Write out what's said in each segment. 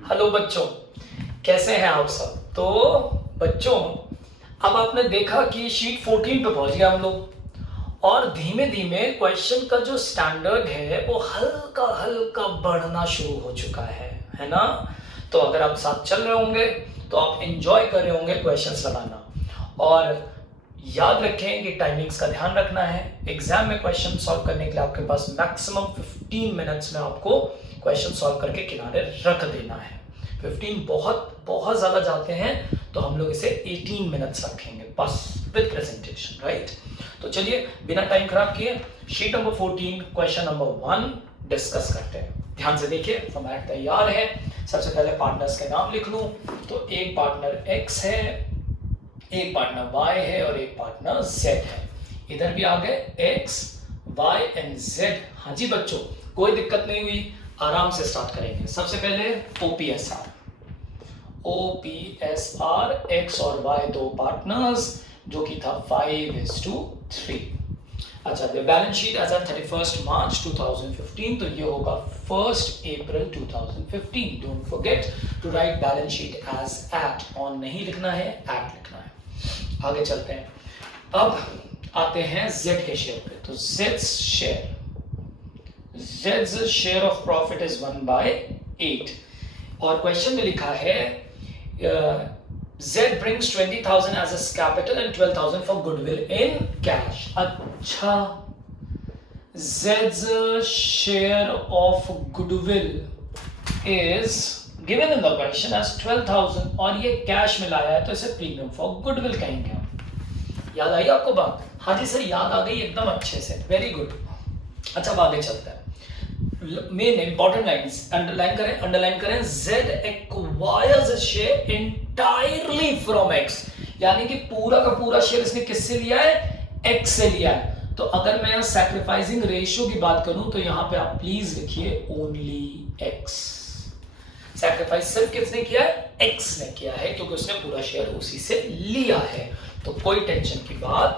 Hello बच्चों, कैसे हैं आप सब। तो बच्चों, अब आपने देखा कि शीट 14 पे पहुंच गया हम लोग और धीमे धीमे क्वेश्चन का जो स्टैंडर्ड है वो हल्का हल्का बढ़ना शुरू हो चुका है ना। तो अगर आप साथ चल रहे होंगे तो आप एंजॉय कर रहे होंगे क्वेश्चंस लगाना। और याद रखें कि टाइमिंग्स का ध्यान रखना है। एग्जाम में क्वेश्चन सॉल्व करने के लिए आपके पास मैक्सिमम 15 मिनट्स में आपको क्वेश्चन सॉल्व करके किनारे रख देना है। 15 बहुत बहुत ज़्यादा जाते हैं तो हम लोग इसे 18 मिनट्स रखेंगे बस, विद प्रेजेंटेशन, राइट। तो चलिए बिना टाइम खराब किए sheet number 14 question number 1 discuss करते हैं। ध्यान से देखिए, फॉर्मेट तैयार है। सबसे पहले पार्टनर्स के नाम लिख लूं तो एक पार्टनर x है, एक पार्टनर y है और एक पार्टनर z है। इधर भी आ गए x, y एंड z। हाँ जी बच्चों, कोई दिक्कत नहीं हुई, आराम से स्टार्ट करेंगे। सबसे पहले OPSR, x और y दो पार्टनर्स जो कि था 5:3। अच्छा, the balance sheet as on 31 March 2015, तो ये होगा 1 April 2015। Don't forget to write balance sheet as at, on नहीं लिखना है, एट लिखना है। आगे चलते हैं, अब आते हैं Z के शेयर पे। तो Z's share of profit is 1/8 और क्वेश्चन में लिखा है Z brings 20,000 as his capital and 12,000 for goodwill in cash. अच्छा, Z's share of goodwill is given in the question as 12,000 और ये कैश में लाया है तो इसे प्रीमियम फॉर गुडविल कहेंगे हम। याद आई आपको बात? हाँ जी सर, याद आ गई एकदम अच्छे से, वेरी गुड। अच्छा, अब आगे चलते हैं। मेन इंपॉर्टेंट लाइंस अंडरलाइन करें। Z acquires a share entirely from X, यानी कि पूरा का पूरा शेयर इसने किससे लिया है? X से लिया है। तो अगर मैं सैक्रिफाइसिंग रेशियो की बात करूं तो यहां पे आप प्लीज लिखिए ओनली X। सैक्रिफाइस सिर्फ किसने किया है? X ने किया है, क्योंकि उसने पूरा शेयर उसी से लिया है। तो कोई टेंशन की बात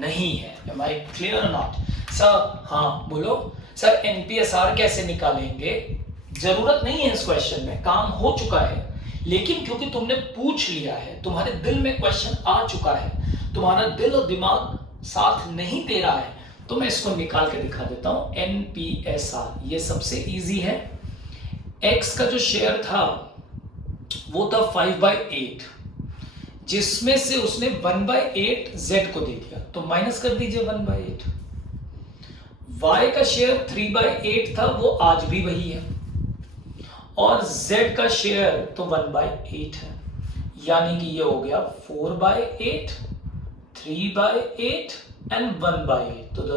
नहीं है। Am I clear or not? Sir हाँ बोलो सर, NPSR कैसे निकालेंगे? जरूरत नहीं है इस क्वेश्चन में, काम हो चुका है। लेकिन क्योंकि तुमने पूछ लिया है, तुम्हारे दिल में क्वेश्चन आ चुका है, तुम्हारा दिल और दिमाग साथ नहीं दे रहा है, तो मैं इसको निकाल के दिखा देता हूं। NPSR ये सबसे इजी है। X का जो शेयर था वो था 5/8, जिसमें से उसने 1/8 Z को दे दिया, तो माइनस कर दीजिए 1/8। Y का शेयर 3/8 था, वो आज भी वही है, और Z का शेयर तो 1/8 है, यानी कि ये हो गया 4/8, 3/8 एंड 1/8। तो द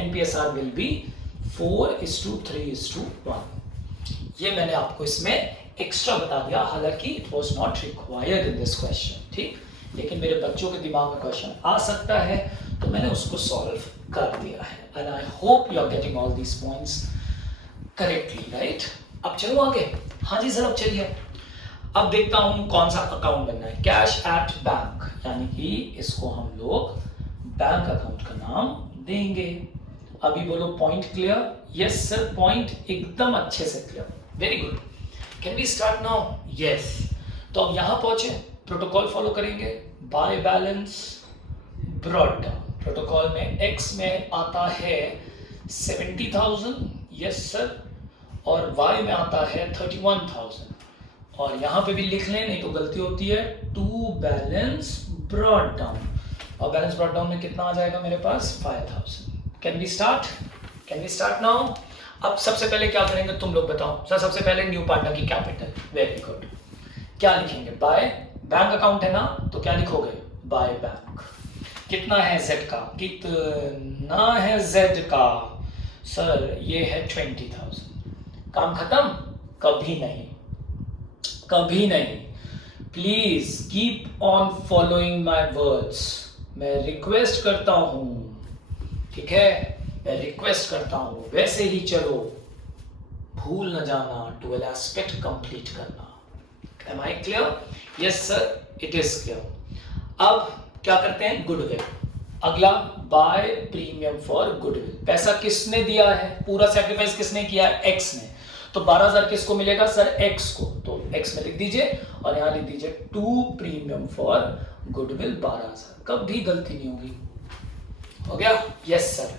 NPSR विल बी 4:3:1। ये मैंने आपको इसमें एक्स्ट्रा बता दिया, हालांकि it was not required in this question, ठीक। लेकिन मेरे बच्चों के दिमाग में क्वेश्चन आ सकता है तो मैंने उसको सॉल्व कर दिया है। And I hope you are getting all these points correctly, right. अब चलो आगे। हाँ जी सर, अब चलिए, अब देखता हूं कौन सा अकाउंट बनना है। कैश एट बैंक, यानी कि इसको हम लोग बैंक अकाउंट का नाम देंगे। अभी बोलो point clear? Yes sir, point एकदम अच्छे से clear, very good. Can we start now? Yes. तो अब यहां पहुंचे, प्रोटोकॉल फॉलो करेंगे। By balance brought down, protocol में X में आता है 70,000, यस सर, और Y में आता है 31,000। और यहां पे भी लिख लें, नहीं तो गलती होती है। टू बैलेंस ब्रॉट डाउन, और बैलेंस ब्रॉट डाउन में कितना आ जाएगा मेरे पास? 5,000। Can we start? Can we start now? अब सबसे पहले क्या करेंगे तुम लोग बताओ सर। सबसे पहले न्यू पार्टनर की कैपिटल, वेरी गुड। क्या लिखेंगे? बाय बैंक अकाउंट है ना, तो क्या लिखोगे? By bank. कितना है Z का? कितना है Z का? सर ये है 20,000। काम खत्म? कभी नहीं, कभी नहीं। Please keep on following my words. मैं रिक्वेस्ट करता हूं, ठीक है, मैं रिक्वेस्ट करता हूं, वैसे ही चलो, भूल न जाना, 12 एस्पेक्ट कंप्लीट करना। Am I clear? Yes sir, it is clear. अब क्या करते हैं? गुडविल। अगला बाय प्रीमियम फॉर गुडविल। पैसा किसने दिया है? पूरा सैक्रिफाइस किसने किया है? एक्स ने। तो 12,000 किसको मिलेगा सर? एक्स को, तो एक्स में लिख दीजिए और यहाँ लिख दीजिए 2 प्रीमियम फॉर गुडविल 12,000। कभी गलती नहीं होगी। हो गया? Yes sir.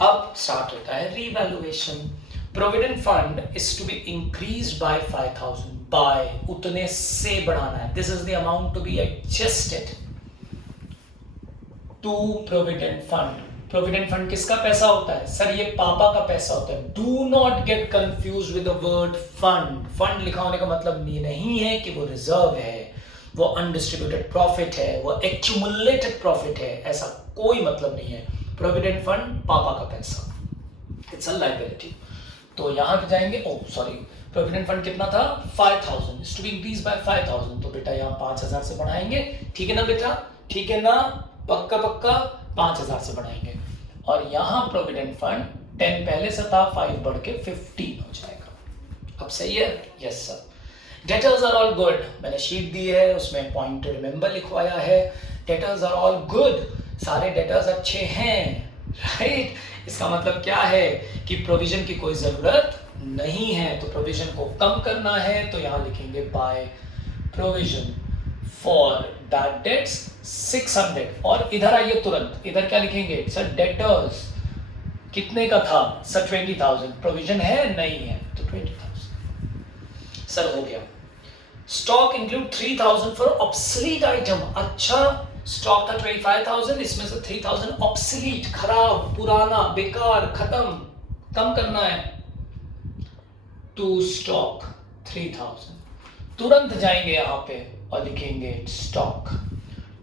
अब स्टार्ट होता है revaluation. Provident fund is to be increased by 5,000, by उतने से बढ़ाना है। This is the amount to be adjusted to provident fund. Provident fund किसका पैसा होता है सर? ये पापा का पैसा होता है। Do not get confuse with the word fund. Fund लिखा होने का मतलब ये नहीं है कि वो रिजर्व है, वो अनडिस्ट्रीब्यूटेड प्रॉफिट है, वो एक्यूमुलेटेड प्रॉफिट है, ऐसा कोई मतलब नहीं है। प्रोविडेंट फंड पापा का पैसा, इट्स अ लायबिलिटी। तो यहां पे जाएंगे, ओ सॉरी, प्रोविडेंट फंड कितना था? 5,000 is to be increase by 5,000। तो बेटा यहाँ 5,000 से बढ़ाएंगे, ठीक है ना बेटा? ठीक है ना? पक्का पक्का 5,000 से बढ़ाएंगे। और यहाँ प्रोविडेंट फंड 10 पहले से था, 5 बढ़ के 15 हो जाएगा। अब सही है? Yes sir. Debtors are all good, मैंने शीट दी है, उसमें पॉइंट टू रिमेंबर लिखवाया है। डेटर्स आर ऑल गुड, सारे डेटर्स अच्छे हैं, राइट? इसका मतलब क्या है कि प्रोविजन की कोई जरूरत नहीं है। तो प्रोविजन को कम करना है तो यहाँ लिखेंगे by provision for bad dates 600। और इधर आइए तुरंत, इधर क्या लिखेंगे सर? डेटर्स कितने का था सर? 20,000। प्रोविजन है? नहीं है, तो 20,000 सर हो गया। Stock include 3,000 for obsolete item. अच्छा, स्टॉक था 25,000, इसमें से 3,000 ऑब्सलीट, खराब, पुराना, बेकार, खत्म, कम करना है। To stock 3,000। तुरंत जाएंगे यहां पे और लिखेंगे stock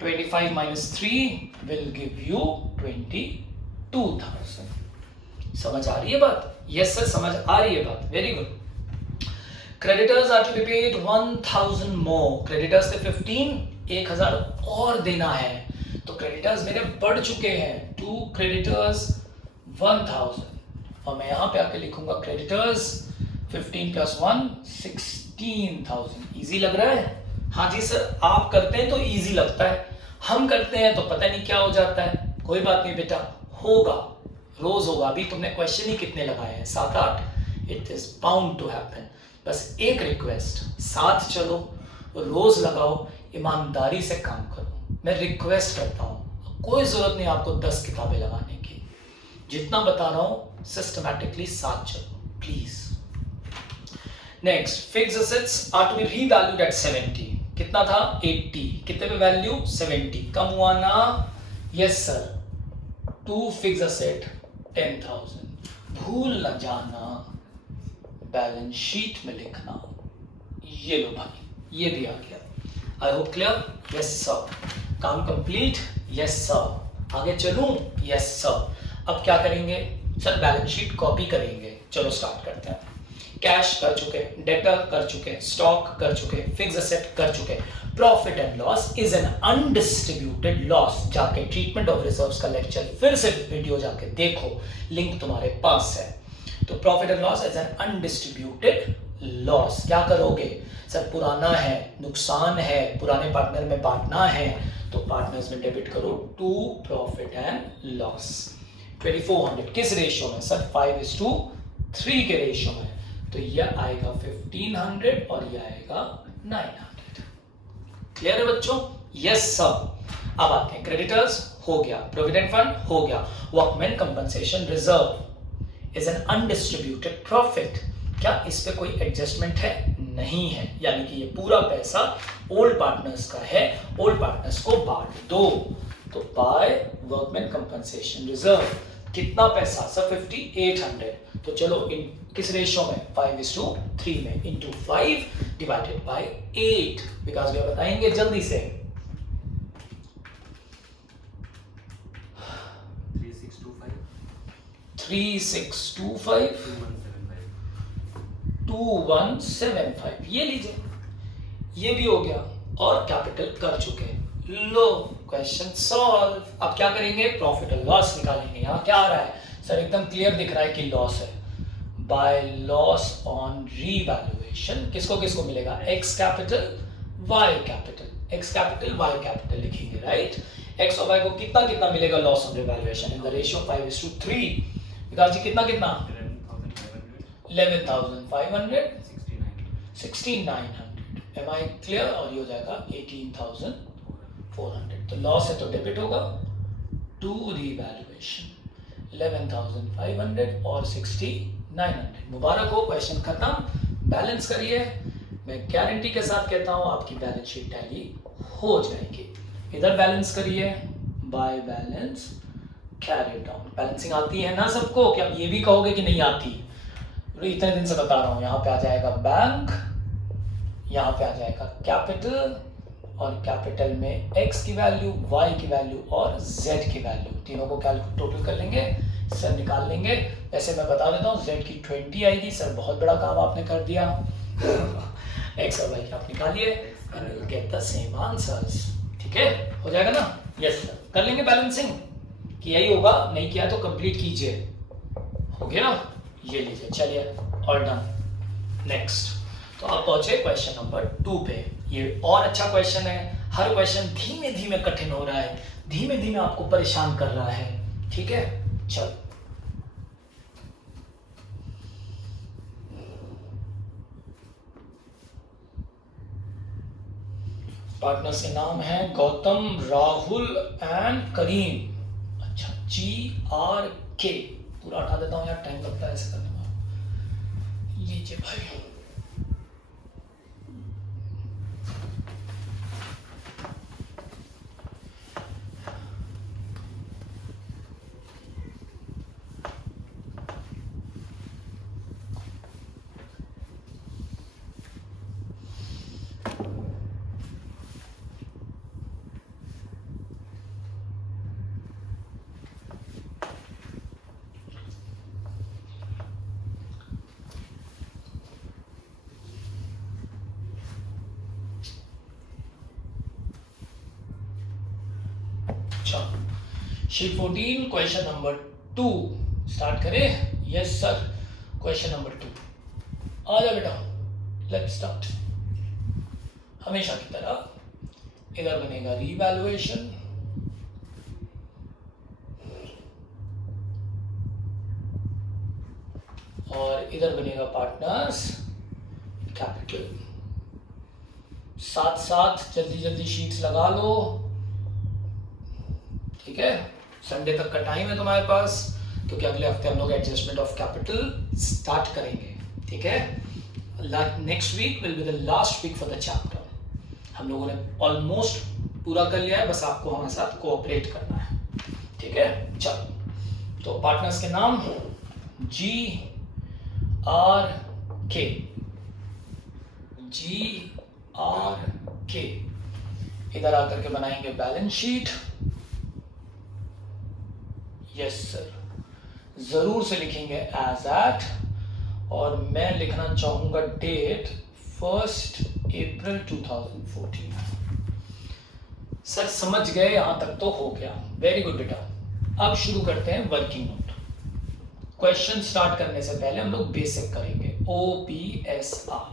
25 minus 3 will give you 22,000। समझ आ रही है बात? यस सर, समझ आ रही है बात, very good. Creditors are to be paid 1,000 more. Creditors थे 15, 1,000 और देना है। तो क्रेडिटर्स मेरे बढ़ चुके हैं, टू क्रेडिटर्स 1,000। और मैं यहां पे आके लिखूंगा क्रेडिटर्स 15 प्लस 1 16,000। इजी लग रहा है? हाँ जी सर, आप करते हैं तो इजी लगता है, हम करते हैं तो पता नहीं क्या हो जाता है। कोई बात नहीं बेटा, होगा, रोज होगा। अभी तुमने क्वेश्चन ही कितने लगाए हैं? 7-8। It is bound to happen. बस एक रिक्वेस्ट, साथ चलो, रोज लगाओ, ईमानदारी से काम करो। मैं रिक्वेस्ट करता हूँ, कोई जरूरत नहीं आपको 10 किताबें लगाने की। जितना बता रहा हूँ सिस्टमैटिकली साथ चलो please. Next, fixed assets are to be revalued at 70। कितना था? 80। कितने पे वैल्यू? 70। कम हुआ ना? Yes sir. To fixed asset 10,000। भूल न जाना, बैलेंस शीट में लिखना। ये लो भाई, ये भी आ गया। I hope clear? Yes sir. काम कंप्लीट? Yes sir. आगे चलूं? Yes sir. अब क्या करेंगे सर? बैलेंस शीट कॉपी करेंगे। चलो स्टार्ट करते हैं। कैश कर चुके, डेटर कर चुके, स्टॉक कर चुके, फिक्स्ड एसेट कर चुके। Profit and loss is an undistributed loss. जाके ट्रीटमेंट ऑफ रिजर्व्स का लेक्चर फिर से वीडियो जाके देखो, लिंक तुम्हारे पास है। तो profit and loss is an undistributed loss. क्या करोगे सर? पुराना है, नुकसान है, पुराने पार्टनर में बांटना है, तो पार्टनर्स में डेबिट करो टू प्रॉफिट एंड लॉस। 2400 किस रेशियो में सर? 5:3 के रेशियो में। तो यह आएगा 1500 और यह आएगा 900। क्लियर है बच्चों? Yes sir. अब आते हैं, क्रेडिटर्स हो गया, प्रोविडेंट फंड हो गया, workman compensation reserve is an undistributed profit. क्या इस पे कोई एडजस्टमेंट है? नहीं है, यानी कि ये पूरा पैसा ओल्ड पार्टनर्स का है, ओल्ड पार्टनर्स को बांट दो। तो बाय वर्कमैन कंपनसेशन रिजर्व कितना पैसा सर? 5800। तो चलो इन किस रेशियो में? 5:3 में, इंटू 5 डिवाइडेड बाय 8, बिकॉज वे बताएंगे जल्दी से। 3625 2175। ये लीजिए, ये भी हो गया और कैपिटल कर चुके। लो, क्वेश्चन सॉल्व। अब क्या करेंगे? प्रॉफिट और लॉस निकालेंगे। यहाँ क्या आ रहा है सर? एकदम क्लियर दिख रहा है कि लॉस है। बाय लॉस ऑन रीवैल्यूएशन किसको किसको मिलेगा? X capital, Y capital. X capital, Y capital लिखेंगे, राइट? एक्स और वाई को कितना कितना मिलेगा loss on revaluation in the ratio 5:3। Vikas ji कितना कितना? 11,500, 6900, एम आई क्लियर? और ये हो जाएगा 18,400। तो लॉस है तो डेबिट होगा टू रीवैल्यूएशन 11,500 और 6,900। मुबारक हो, क्वेश्चन खत्म। बैलेंस करिए, मैं गारंटी के साथ कहता हूं आपकी बैलेंस शीट टैली हो जाएगी। इधर बैलेंस करिए, by balance carry down. Balancing आती है ना सबको? क्या आप ये भी कहोगे कि नहीं आती? इतने दिन से बता रहा हूं। यहाँ पे आ जाएगा बैंक, यहाँ पे आ जाएगा कैपिटल, और कैपिटल में x की वैल्यू, y की वैल्यू और z की वैल्यू, तीनों को टोटल कर लेंगे, सर निकाल लेंगे। वैसे मैं बता देता हूँ z की 20 आएगी। सर बहुत बड़ा काम आपने कर दिया। x और y की आप निकालिए and you'll get the same answers। ठीक है, हो जाएगा ना? यस सर, कर लेंगे बैलेंसिंग। किया ही होगा, नहीं किया तो कंप्लीट कीजिए। हो गया ना? ये लीजिए, चलिए ऑल डन। नेक्स्ट, तो आप पहुंचे क्वेश्चन नंबर 2 पे। ये और अच्छा क्वेश्चन है। हर क्वेश्चन धीमे धीमे कठिन हो रहा है, धीमे धीमे आपको परेशान कर रहा है। ठीक है, चल पार्टनर्स के नाम है गौतम, राहुल एंड करीम। अच्छा, GRK पूरा हटा देता हूँ यार, टाइम लगता है ऐसे करने में। लीजिए भाई, शीट 14 क्वेश्चन नंबर 2 स्टार्ट करें। यस सर, क्वेश्चन नंबर 2 आ जा बेटा, लेट्स स्टार्ट। हमेशा की तरह इधर बनेगा रीवैल्यूएशन, और इधर बनेगा पार्टनर्स कैपिटल। साथ साथ जल्दी जल्दी शीट्स लगा लो। ठीक है, संडे तक का टाइम है तुम्हारे पास, क्योंकि अगले हफ्ते हम लोग एडजस्टमेंट ऑफ कैपिटल स्टार्ट करेंगे। ठीक है, next week will be the last week for the chapter. हम लोगों ने ऑलमोस्ट पूरा कर लिया है, बस आपको हमारे साथ कोऑपरेट करना है। ठीक है, चलो, तो पार्टनर्स के नाम GRK, GRK। इधर आकर के बनाएंगे बैलेंस शीट। यस सर, जरूर से लिखेंगे एज एट, और मैं लिखना चाहूंगा डेट 1 अप्रैल 2014। सर समझ गए, यहां तक तो हो गया, वेरी गुड बेटा। अब शुरू करते हैं वर्किंग नोट। क्वेश्चन स्टार्ट करने से पहले हम लोग बेसिक करेंगे। OPSR,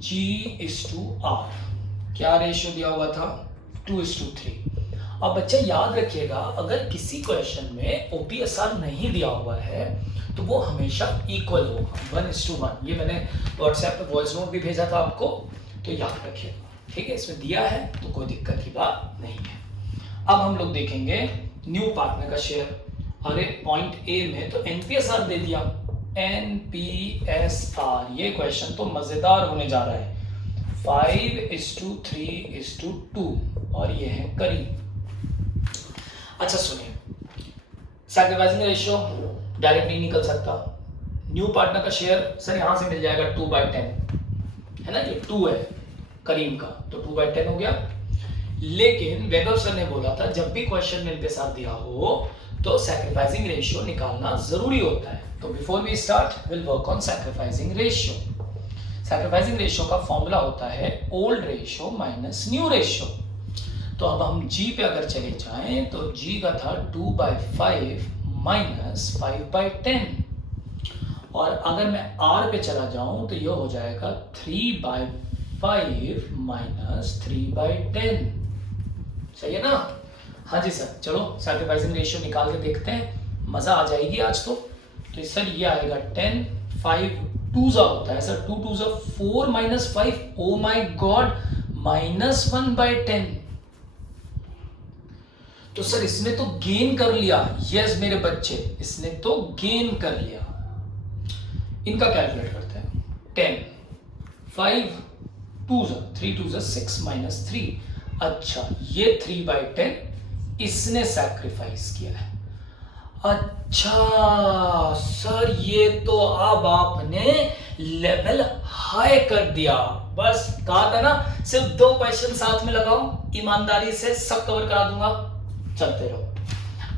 G/R, क्या रेशियो दिया हुआ था? 2:3। अब बच्चे याद रखिएगा, अगर किसी क्वेश्चन में OPSR नहीं दिया हुआ है तो वो हमेशा इक्वल होगा, 1:1। ये मैंने व्हाट्सएप पे वॉइस नोट भी भेजा था आपको, तो याद रखिएगा। ठीक है, इसमें दिया है तो कोई दिक्कत की बात नहीं है। अब हम लोग देखेंगे न्यू पार्टनर का शेयर। अरे पॉइंट ए में तो NPSR दे दिया, NPSR। ये क्वेश्चन तो मजेदार होने जा रहा है। 5:3:2, और ये है करीब। अच्छा सुनिए, सैक्रिफाइसिंग रेशियो डायरेक्ट नहीं निकल सकता। न्यू पार्टनर का शेयर सर यहां से मिल जाएगा 2/10, है ना? ये 2 है करीम का, तो 2/10 हो गया। लेकिन वैभव सर ने बोला था जब भी क्वेश्चन में NPSR दिया हो तो सैक्रिफाइसिंग रेशियो निकालना जरूरी होता है। तो before we start will work on sacrificing ratio. Sacrificing ratio का फॉर्मूला होता है old ratio minus new ratio. तो अब हम G पे अगर चले जाएं तो G का था 2/5 माइनस 5/10, और अगर मैं R पे चला जाऊं तो ये हो जाएगा 3/5 माइनस 3/10। सही है ना? हाँ जी सर, चलो सैक्रिफाइसिंग रेशियो निकाल के देखते हैं, मजा आ जाएगी आज तो। तो सर ये आएगा 10, 5 2 होता है सर, 2 2 4 माइनस 5, ओ माई गॉड, -1/10। तो सर इसने तो गेन कर लिया। यस मेरे बच्चे, इसने तो गेन कर लिया। इनका कैलकुलेट करते हैं। 10, 5 2 3 2 6 -3। अच्छा ये 3/10 इसने सैक्रिफाइस किया है। अच्छा सर ये तो अब आपने लेवल हाई कर दिया। बस कहा था ना सिर्फ 2 क्वेश्चन साथ में लगाओ, ईमानदारी से सब कवर करा दूंगा, चलते रहो।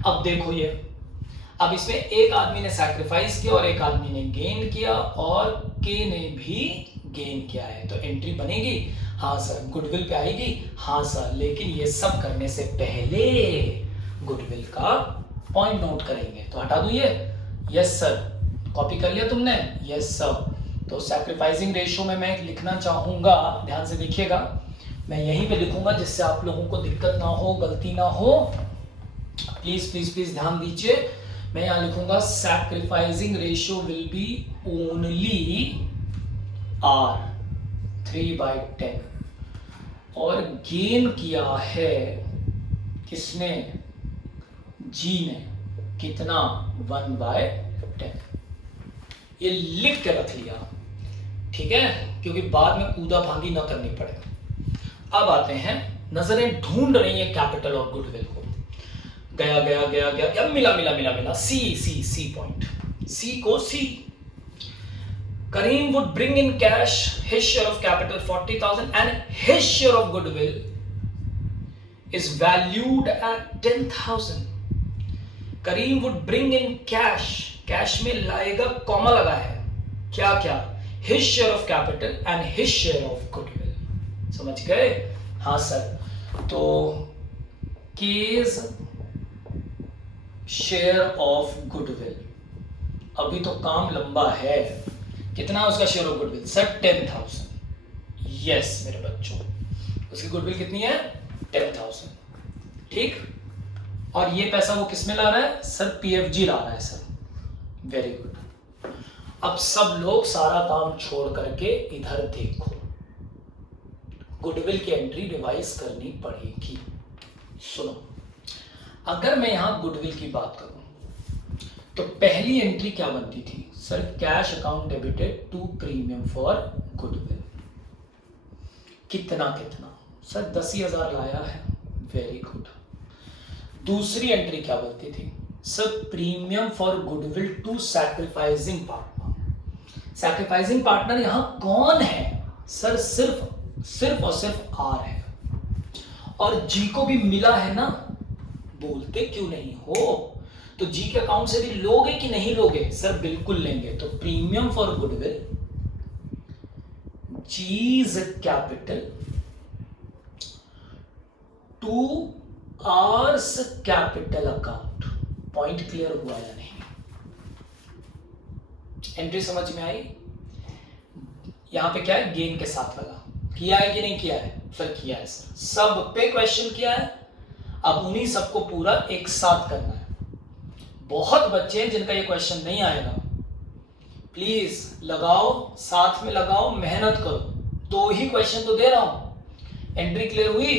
अब देखो ये, अब इसमें एक आदमी ने सैक्रिफाइस किया और एक आदमी ने गेन किया, और के ने भी गेन किया है, तो एंट्री बनेगी। हाँ सर। गुडविल पे आएगी। हाँ सर, लेकिन ये सब करने से पहले गुडविल का पॉइंट नोट करेंगे। तो हटा दूं ये। Yes sir. कॉपी कर लिया तुमने? Yes sir. तो सैक्रिफाइसिंग रेशियो में मैं लिखना चाहूंगा, ध्यान से देखिएगा, मैं यहीं पे लिखूंगा जिससे आप लोगों को दिक्कत ना हो, गलती ना हो। प्लीज प्लीज प्लीज ध्यान दीजिए। मैं यहां लिखूंगा sacrificing ratio will be only R 3/10, और गेन किया है किसने? जी ने। कितना? 1/10। ये लिख के रख लिया, ठीक है, क्योंकि बाद में कूदा फांदी ना करनी पड़े। अब आते हैं, नजरें ढूंढ रही है कैपिटल और गुडविल को। गया गया गया गया गया, मिला मिला मिला मिला, सी पॉइंट, सी को सी। Kareem would bring in cash his share of capital 40,000 and his share of goodwill is valued at 10,000. Kareem would bring in cash, cash में लाएगा, कॉमा लगा है, क्या क्या? His share of capital and his share of goodwill. समझ गए? हाँ sir. तो K's share of goodwill, अभी तो काम लंबा है। कितना उसका share of goodwill? Sir 10,000। Yes मेरे बच्चों, उसकी गुडविल कितनी है? 10,000। ठीक। और ये पैसा वो किस में ला रहा है? सर पीएफजी ला रहा है सर। Very good. अब सब लोग सारा काम छोड़ करके इधर देखो, गुडविल की एंट्री रिवाइज करनी पड़ेगी। सुनो, अगर मैं यहां गुडविल की बात करूं तो पहली एंट्री क्या बनती थी? Sir cash account debited to premium for goodwill. कितना कितना? सर 10,000 लाया है। Very good. दूसरी एंट्री क्या बनती थी? Sir premium for goodwill to sacrificing partner. Sacrificing partner यहां कौन है? सर सिर्फ और सिर्फ आर है, और जी को भी मिला है ना। बोलते क्यों नहीं हो? तो जी के अकाउंट से भी लोगे कि नहीं लोगे? सर बिल्कुल लेंगे। तो premium for goodwill, G's capital to R's capital account. Point clear हुआ या नहीं? एंट्री समझ में आई? यहां पे क्या है? गेन के साथ लगा। किया है कि नहीं किया है? सर किया है सर। सब पे क्वेश्चन किया है, अब उन्हीं सबको पूरा एक साथ करना है। बहुत बच्चे हैं जिनका ये क्वेश्चन नहीं आएगा, प्लीज लगाओ, साथ में लगाओ, मेहनत करो। 2 ही क्वेश्चन तो दे रहा हूं। एंट्री क्लियर हुई?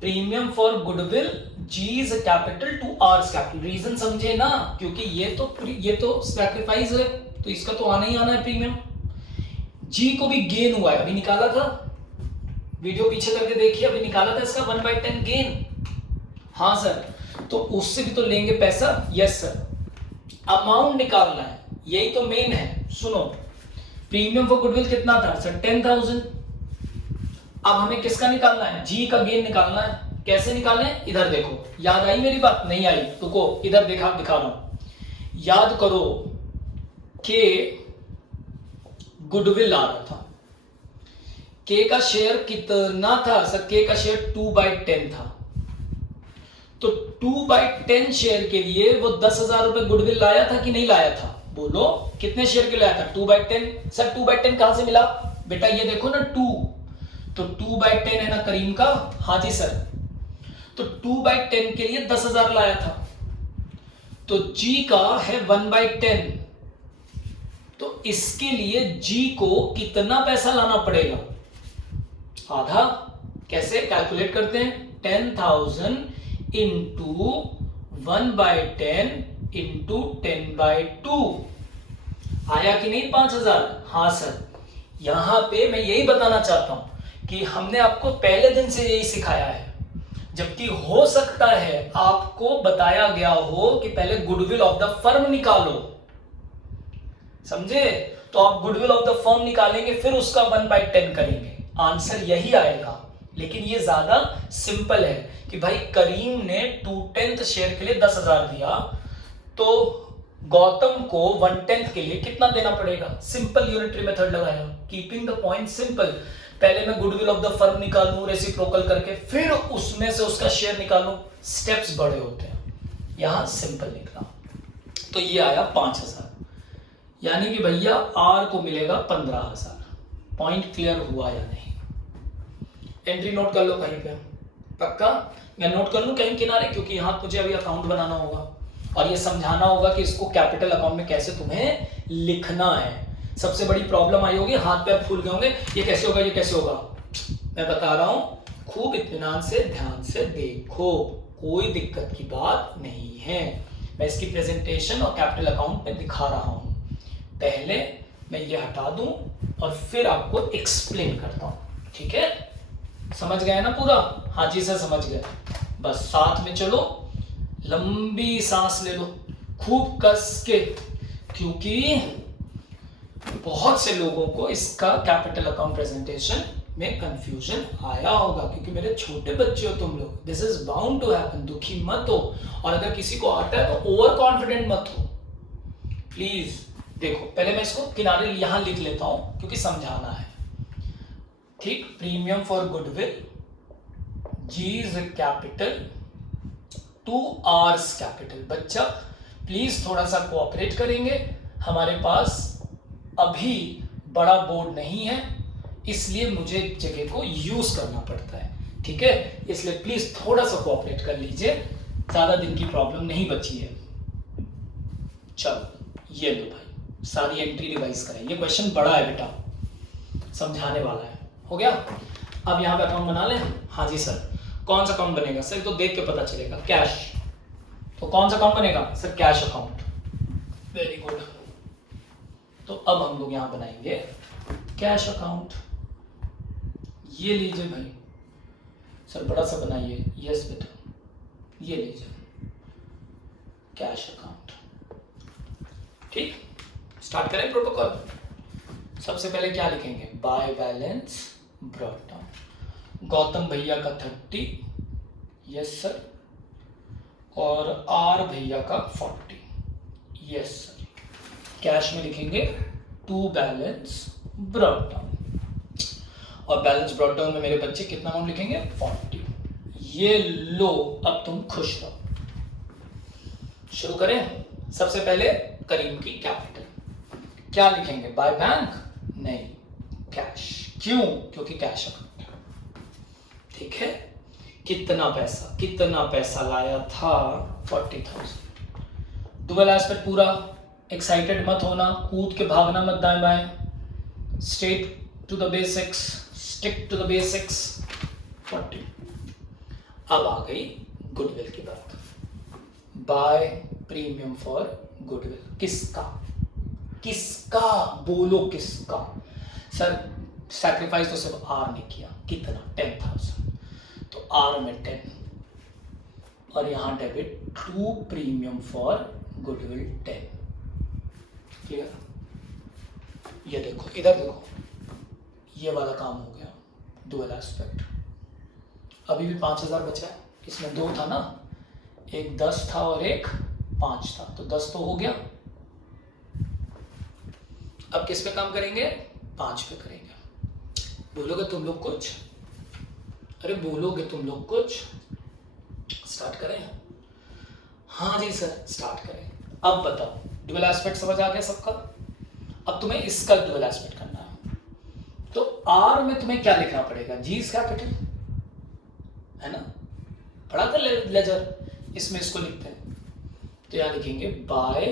Premium for goodwill, G's capital to R's capital. Reason समझे ना? क्योंकि ये तो सैक्रिफाइस है, तो इसका तो आना ही आना है प्रीमियम। जी को भी गेन हुआ है, अभी निकाला था, वीडियो पीछे करके देखिए, अभी निकाला था इसका 1/10 गेन। हाँ सर, तो उससे भी तो लेंगे पैसा। Yes sir. अमाउंट निकालना है, यही तो मेन है। सुनो, प्रीमियम फॉर गुडविल कितना था? सर 10,000। अब हमें किसका निकालना है? जी का गेन निकालना है। कैसे निकालना है? इधर देखो। याद आई मेरी बात? नहीं आई? रुको, इधर दिखा रहा हूं। याद करो के गुडविल आ रहा था, के का शेयर कितना था? सर के का शेयर 2/10 था। तो 2/10 शेयर के लिए वो 10,000 रुपए गुडविल लाया था कि नहीं लाया था? बोलो, कितने शेयर के लाया था? 2/10। सर 2/10 कहां से मिला? बेटा ये देखो ना 2, तो 2/10 है ना करीम का। हाँ जी सर। तो 2/10 के लिए 10,000 लाया था, तो g का है 1/10, तो इसके लिए g को कितना पैसा लाना पड़ेगा? आधा। कैसे कैलकुलेट करते हैं? 10,000 इंटू 1/10 इंटू 10/2 आया कि नहीं 5,000? हाँ सर। यहां पे मैं यही बताना चाहता हूं कि हमने आपको पहले दिन से यही सिखाया है, जबकि हो सकता है आपको बताया गया हो कि पहले गुडविल ऑफ द फर्म निकालो, समझे? तो आप गुडविल ऑफ द फर्म निकालेंगे, फिर उसका 1/10 करेंगे, आंसर यही आएगा। लेकिन ये ज्यादा सिंपल है कि भाई करीम ने 2/10 शेयर के लिए 10,000 दिया, तो गौतम को 1/10 के लिए कितना देना पड़ेगा? सिंपल यूनिटरी मेथड लगाया, कीपिंग द पॉइंट सिंपल। पहले मैं गुडविल ऑफ द फर्म निकालूं रेसिप्रोकल करके, फिर उसमें से उसका शेयर निकालूं, स्टेप्स बड़े होते हैं। यहां सिंपल निकला, तो ये आया 5,000, यानी कि भैया आर को मिलेगा 15,000। पॉइंट क्लियर हुआ या नहीं? एंट्री नोट कर लो कहीं पे, पक्का? मैं नोट कर लूं कहीं किनारे, क्योंकि यहां मुझे अभी अकाउंट बनाना होगा और ये समझाना होगा कि इसको कैपिटल अकाउंट में कैसे तुम्हें लिखना है। सबसे बड़ी प्रॉब्लम आई होगी, हाथ पैर फूल गए होंगे, ये कैसे होगा, ये कैसे होगा? मैं बता रहा हूं, खूब इत्मीनान से ध्यान से देखो, कोई दिक्कत की बात नहीं है। मैं इसकी प्रेजेंटेशन और कैपिटल अकाउंट में दिखा रहा हूं। पहले मैं ये हटा दूं और फिर आपको एक्सप्लेन करता हूं, ठीक है? समझ गए ना पूरा? हाँ जी सर समझ गए। बस साथ में चलो, लंबी सांस ले लो खूब कस के, क्योंकि बहुत से लोगों को इसका कैपिटल अकाउंट प्रेजेंटेशन में कंफ्यूजन आया होगा, क्योंकि मेरे छोटे बच्चे हो तुम लोग, this is bound to happen. दुखी मत हो, और अगर किसी को आता है तो ओवर कॉन्फिडेंट मत हो प्लीज। देखो पहले मैं इसको किनारे यहां लिख लेता हूं, क्योंकि समझाना है, ठीक? Premium for goodwill, G is capital, 2 R's capital. बच्चा प्लीज थोड़ा सा कोऑपरेट करेंगे, हमारे पास अभी बड़ा बोर्ड नहीं है, इसलिए मुझे जगह को यूज करना पड़ता है, ठीक है? इसलिए प्लीज थोड़ा सा कोऑपरेट कर लीजिए, ज्यादा दिन की प्रॉब्लम नहीं बची है। चलो ये लो भाई, सारी एंट्री रिवाइज करें, ये क्वेश्चन बड़ा है बेटा, समझाने वाला है। हो गया? अब यहाँ पे अकाउंट बना लें। हाँ जी सर। कौन सा अकाउंट बनेगा सर? तो देख के पता चलेगा। कैश, तो कौन सा अकाउंट बनेगा sir? Cash account. Very good. तो अब हम लोग यहां बनाएंगे कैश अकाउंट। ये लीजिए भाई सर, बड़ा सा बनाइए। यस बेटा, ये लीजिए कैश अकाउंट, ठीक? स्टार्ट करें प्रोटोकॉल। सबसे पहले क्या लिखेंगे? Bye balance brought down. Gautam भैया का 30, यस सर, और आर भैया का 40, यस सर। कैश में लिखेंगे टू बैलेंस ब्रॉट डाउन, और बैलेंस ब्रॉट डाउन में मेरे बच्चे कितना अमाउंट लिखेंगे? 40। ये लो, अब तुम खुश रहो। शुरू करें। सबसे पहले करीम की कैपिटल क्या लिखेंगे? By bank? नहीं, कैश। क्यों? क्योंकि कैश अकाउंट, ठीक है? कितना पैसा लाया था? 40,000। डुअल एस्पेक्ट पूरा, एक्साइटेड मत होना, कूद के भागना मत दाएं बाएं, state to the basics, stick to the basics. 40। अब आ गई गुडविल की बात। By premium for goodwill. किसका? बोलो किसका? सर सैक्रिफाइस तो सिर्फ आर ने किया। कितना? 10,000। तो आर में 10, और यहां debit to premium for goodwill 10। Clear? ये देखो, इधर देखो, ये वाला काम हो गया डुअल एस्पेक्ट। अभी भी 5,000 बचा है, इसमें 2 था ना, एक 10 था और एक 5 था, तो 10 तो हो गया। अब किस पे काम करेंगे? 5 पे करेंगे। बोलोगे तुम लोग कुछ? अरे बोलोगे तुम लोग कुछ? स्टार्ट करें? हाँ जी सर, स्टार्ट करें। अब बताओ, डुअल एस्पेक्ट समझ आ गया सबका? अब तुम्हें इसका डुअल एस्पेक्ट करना है, तो आर में तुम्हें क्या लिखना पड़ेगा? जी इज कैपिटल, है ना? पढ़ा था लेजर, इसमें इसको लिखते हैं। तो यहाँ लिखेंगे बाय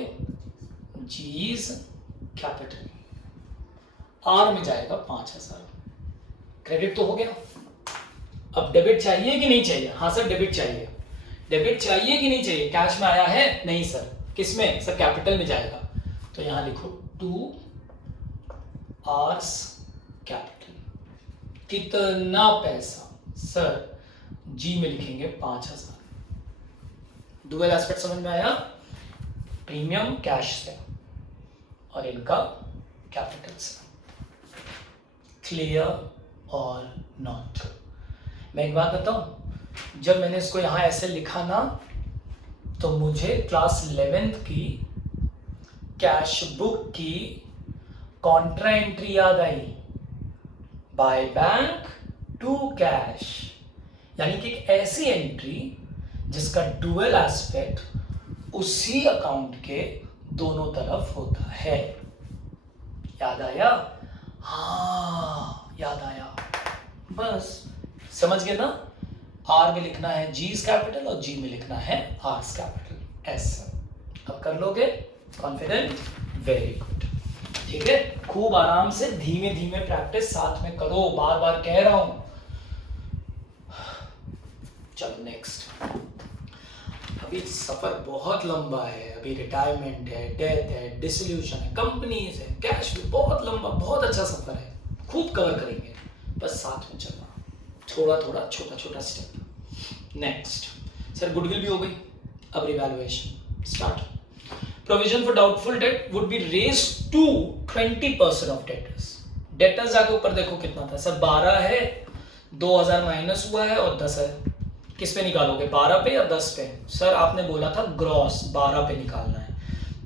जीज कैपिटल, आर में जाएगा 5000। क्रेडिट तो हो गया। अब डेबिट चाहिए कि नहीं चाहिए? हाँ सर डेबिट चाहिए। डेबिट चाहिए कि नहीं चाहिए? कैश में आया है? नहीं सर। किस में? सर कैपिटल में जाएगा। तो यहां लिखो टू आर्स कैपिटल। कितना पैसा? सर जी में लिखेंगे 5000। डुअल एस्पेक्ट समझ में आया? प्रीमियम कैश से और इनका कैपिटल से। क्लियर और नॉट? मैं एक बात बताऊं, जब मैंने इसको यहां ऐसे लिखा ना, तो मुझे क्लास 11th की कैश बुक की कॉन्ट्रा एंट्री याद आई, बाय बैंक टू कैश, यानी कि एक ऐसी एंट्री जिसका डुअल एस्पेक्ट उसी अकाउंट के दोनों तरफ होता है। याद आया? हाँ याद आया। बस समझ गए ना? आर में लिखना है जीज कैपिटल और जी में लिखना है आर्स कैपिटल। ऐसा अब कर लोगे? कॉन्फिडेंट? Very good. ठीक है, खूब आराम से धीमे धीमे प्रैक्टिस साथ में करो, बार बार कह रहा हूं। चलो नेक्स्ट। अभी सफर बहुत लंबा है, अभी रिटायरमेंट है, डेथ है, डिसोल्यूशन है, कंपनीज है, कैश भी बहुत लंबा, बहुत अच्छा सफर है, खूब कवर करेंगे। बस साथ में चलना, थोड़ा थोड़ा छोटा छोटा स्टेप। नेक्स्ट सर गुडविल भी हो गई, अब revaluation start. Provision for doubtful debt would be raised to 20% of debtors. Debtors जाके ऊपर देखो कितना था सर, 12 है, 2000 माइनस हुआ है और 10 है। किस पे निकालोगे? 12 पे या 10 पे? सर आपने बोला था ग्रॉस 12 पे निकालना है,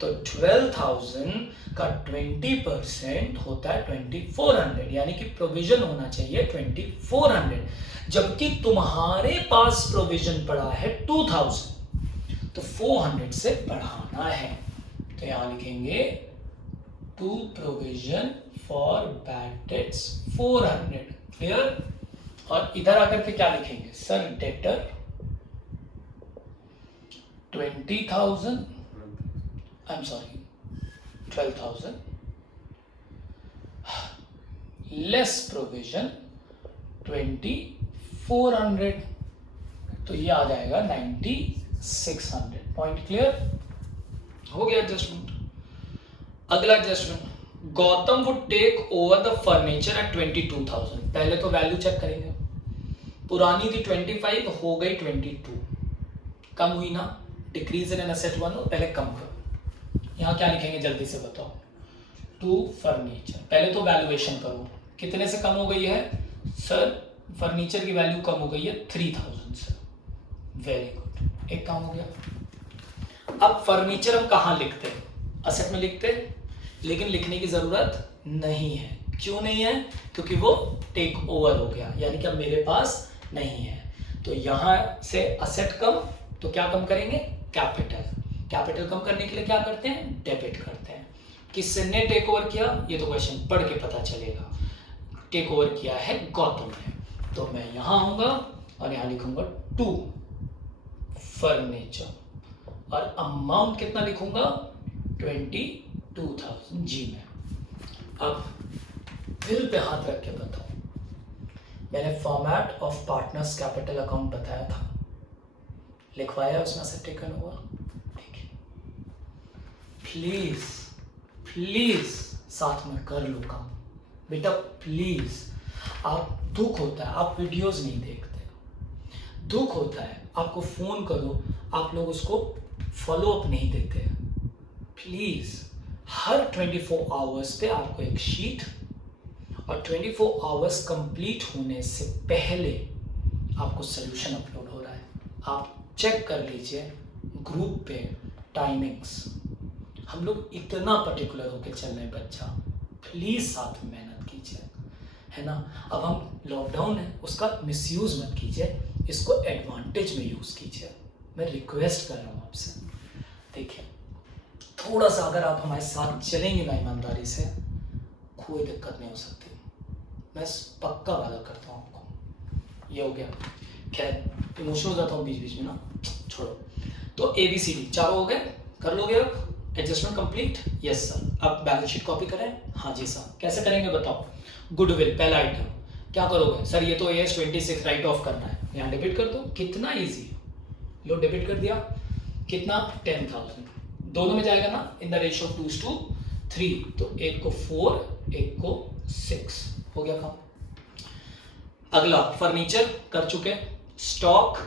तो 12,000 का 20% होता है 2400, यानी कि प्रोविजन होना चाहिए 2400, जबकि तुम्हारे पास प्रोविजन पड़ा है 2000, तो 400 से बढ़ाना है। तो यहां लिखेंगे to provision for bad debts 400। Clear? और इधर आकर के क्या लिखेंगे sir? Debtor 20,000, I am sorry 12,000 less provision 2400, तो ये आ जाएगा 9600। पॉइंट क्लियर हो गया? एडजस्टमेंट। अगला adjustment, Gautam would take over the furniture at 22,000। पहले तो वैल्यू चेक करेंगे, पुरानी थी 25, हो गई 22, कम हुई ना? डिक्रीज इन एसेट 1, पहले कम करो। यहाँ क्या लिखेंगे जल्दी से बताओ? To furniture. पहले तो वैल्यूएशन करो, कितने से कम हो गई है सर? फर्नीचर की वैल्यू कम हो गई है 3000 से। वेरी गुड, एक काम हो गया। अब फर्नीचर हम कहाँ लिखते हैं? असेट में लिखते हैं, लेकिन लिखने की जरूरत नहीं है। क्यों नहीं है? क्योंकि वो टेक ओवर हो गया, यानी कि अब मेरे पास नहीं है। तो यहां से असेट कम, तो क्या कम करेंगे? कैपिटल। कैपिटल कम करने के लिए क्या करते हैं? डेबिट करते हैं। किसने टेक ओवर किया? ये तो क्वेश्चन पढ़ के पता चलेगा। टेक ओवर किया है गौतम ने, तो मैं यहां आऊंगा और यहां लिखूंगा टू फर्नीचर, और अमाउंट कितना लिखूंगा? 22,000 जी में। अब दिल पे हाथ रख के बताओ, मैंने format of partners capital account बताया था, लिखवाया उसमें से टेकन हुआ? देखिए प्लीज प्लीज साथ में कर लो काम बेटा, प्लीज। आप दुख होता है आप वीडियोस नहीं देखते, दुख होता है आपको फोन करो आप लोग उसको फॉलो अप नहीं देते। प्लीज हर 24 आवर्स पे आपको एक शीट, और 24 आवर्स कंप्लीट होने से पहले आपको सोल्यूशन अपलोड हो रहा है, आप चेक कर लीजिए ग्रुप पे टाइमिंग्स। हम लोग इतना पर्टिकुलर होकर चल रहे हैं बच्चा, प्लीज साथ में मेहनत कीजिए, है ना। अब हम लॉकडाउन है उसका मिसयूज मत कीजिए, इसको एडवांटेज में यूज कीजिए, मैं रिक्वेस्ट कर रहा हूँ आपसे। देखिए थोड़ा सा अगर आप हमारे साथ चलेंगे ना ईमानदारी से, कोई दिक्कत नहीं हो सकती, मैं पक्का वादा करता हूँ आपको। ये हो गया, खैर इमोशनल हो जाता हूँ बीच बीच में ना, छोड़ो। तो ABCD चारों हो गए, कर लोगे अब एडजस्टमेंट कंप्लीट? Yes sir. अब बैलेंस शीट कॉपी करें? हाँ जी सर। कैसे करेंगे बताओ? गुडविल पहला आइटम क्या करोगे? सर ये तो AS 26 राइट ऑफ करना है, यहाँ डेबिट कर दो। कितना इजी, लो डेबिट कर दिया। कितना? 10,000। दोनों में जाएगा ना, इन द रेशियो ऑफ 2:3, तो एक को 4 एक को 6, हो गया काम। अगला फर्नीचर कर चुके, स्टॉक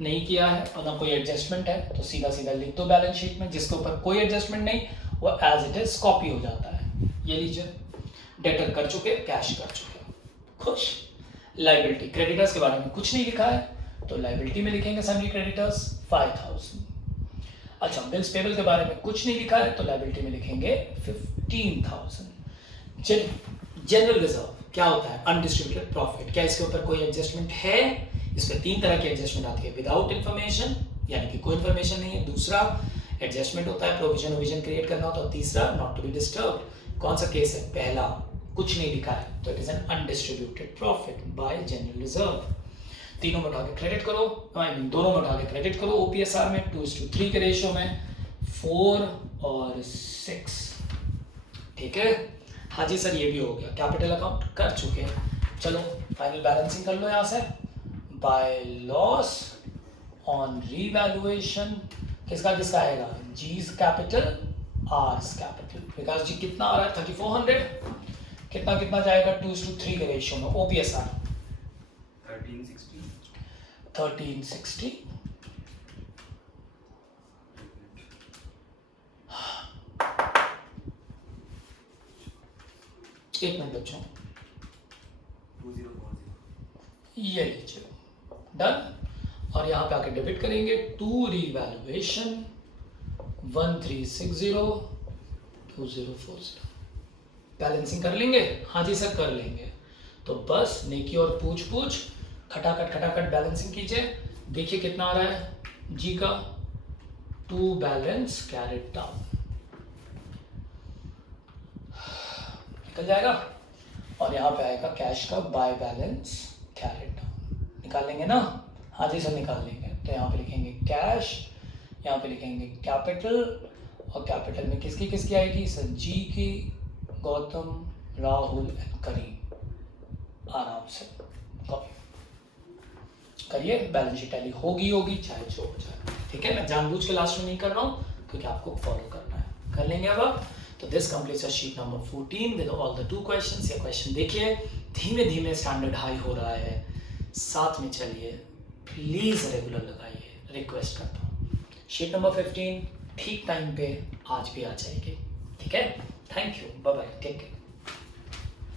नहीं किया है और ना कोई एडजस्टमेंट है, तो सीधा सीधा लिख दो बैलेंस शीट में। जिसके ऊपर कोई एडजस्टमेंट नहीं वो एज इट इज कॉपी हो जाता है। ये लीजिए, डेटर कर चुके, कैश कर चुके, खुश। लाइबिलिटी क्रेडिटर्स के बारे में कुछ नहीं लिखा है, तो लाइबिलिटी में लिखेंगे सन्ड्री क्रेडिटर्स 5,000। अच्छा, बिल्स पेबल के बारे में कुछ नहीं लिखा है, तो लाइबिलिटी में लिखेंगे 15,000। जनरल रिजर्व क्या होता है? Undistributed profit. क्या इसके ऊपर कोई एडजस्टमेंट है? इसमें 3 तरह की एडजस्टमेंट आती है। विदाउट इंफॉर्मेशन, यानी कि कोई इंफॉर्मेशन नहीं है। दूसरा एडजस्टमेंट होता है, प्रोविजन ओविजन क्रिएट करना होता है। तीसरा नॉट टू बी डिस्टर्ब। कौन सा केस है? पहला, कुछ नहीं लिखा है, तो it is an undistributed profit by general reserve. तीनों में उठा के क्रेडिट करो, आई मीन दोनों में उठा के क्रेडिट करो। OPSR में 2:3 के रेशियो में 4 और 6, ठीक है। हाँ जी सर, ये भी हो गया। कैपिटल अकाउंट कर चुके हैं। चलो फाइनल बैलेंसिंग कर लो यहाँ से। बाय लॉस ऑन रीवैल्यूएशन किसका किसका आएगा? G's capital, R's capital. विकास जी कितना आ रहा है? 3400। कितना कितना जाएगा 2:3 के रेशियो में? OPSR 1360। एक मिनट बच्चों, 2040 ये लीजिए, डन। और यहाँ पे आके डेबिट करेंगे टू रीवैल्यूएशन 13602040। बैलेंसिंग कर लेंगे? हाँ जी सर कर लेंगे। तो बस नेकी और पूछ पूछ खटाखट बैलेंसिंग कीजिए। देखिए कितना आ रहा है जी का, टू बैलेंस कैरेट डाउन, निकल जाएगा। और यहाँ पे आएगा कैश का बाय बैलेंस कैरेट डाउन, निकाल लेंगे ना? हाँ जी सर निकाल लेंगे। तो यहाँ पे लिखेंगे कैश, यहाँ पे लिखेंगे कैपिटल, और कैपिटल में किसकी किसकी आएगी सर? जी की, गौतम, राहुल एंड करीम। आराम से कॉपी करिए, बैलेंस शीट टैली होगी चाहे जो हो जाए, ठीक है। मैं जानबूझ के लास्ट में नहीं कर रहा हूँ क्योंकि आपको फॉलो करना है। कर लेंगे अब आप। तो this completes sheet number 14 with all the 2 questions. ये क्वेश्चन देखिए, धीमे धीमे स्टैंडर्ड हाई हो रहा है, साथ में चलिए, प्लीज रेगुलर लगाइए, रिक्वेस्ट करता हूँ। शीट नंबर 15 ठीक टाइम पे आज भी आ जाएगी, ठीक है। Thank you, bye bye, take care.